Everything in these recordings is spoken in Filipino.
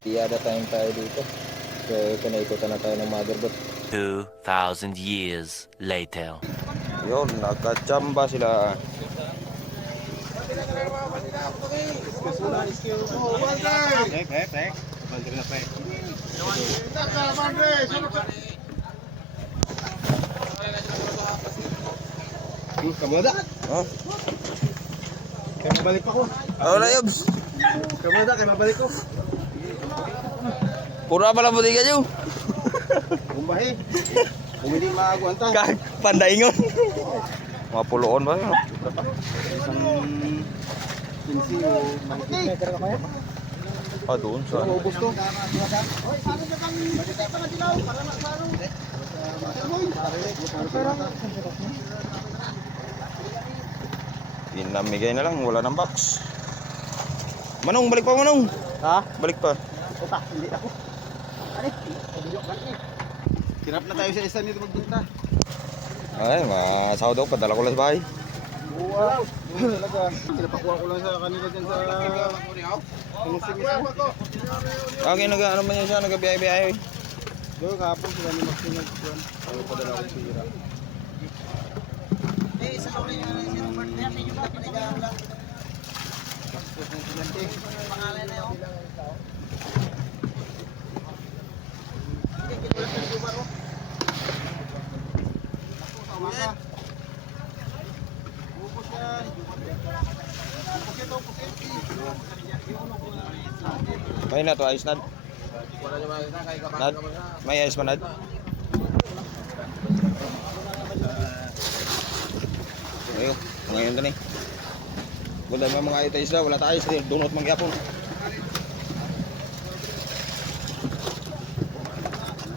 Tiyada time tayo dito. So, ito na ikutan na tayo ng motherboard. 2,000 years later. Yun, nakachamba sila. Oh, Kaya mabalik ako. oh na yobs. Kamada, kaya mabalik ko. Pura pala buti ka nyo. Bumbahe. Kung hindi maaguanta. Kag, pandaingon. Mga puloon ba yun? Isang pinsi o. Ah, doon sa... Ubus to. Pinamigay na lang, wala ng box. Manong, balik pa Manong. Ha? Balik pa. Puta, hindi ako. Hirap na tayo sa isa nito magbinta. Ay, masahod ako, padala ko lang sa bahay. Wow. Talaga. Pinapakuha ko lang sa kanila dyan sa... Mismo. Okay, nag ano man yun siya, nag-biyahe-biyahe. Doon kahapon sila ni Maxine nag-kuhan. Ayaw pa dala akong sira. May na to, ayos nad. Nad, may ayos pa nad. Ayo, ngayon to ni. Wala mga mga ayos isda, wala tayo sa dunot mangyapon.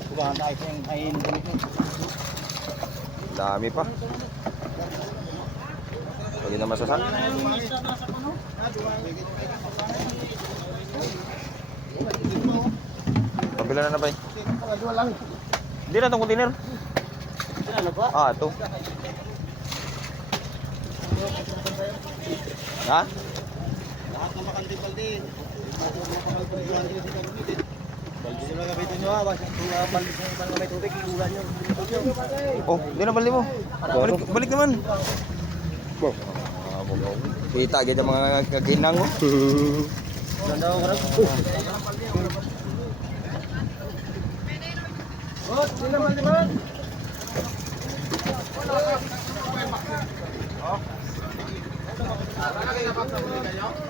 Kubahan tayo yung kain ganito. Dami pa. Pwede na masasak. Pabila na na ba? Hindi na itong container. Ano ba? Ah, ito. Ha? Lahat ng makanti-baldi. Baldi sila gamitin nyo ha. Baldi sa ibang may tubig, iulan nyo. Oh, hindi na balik mo. Balik, balik naman. Bugaw. Kita ang mga kaginang mo. Ganda ko karag. Oh, di naman, di naman.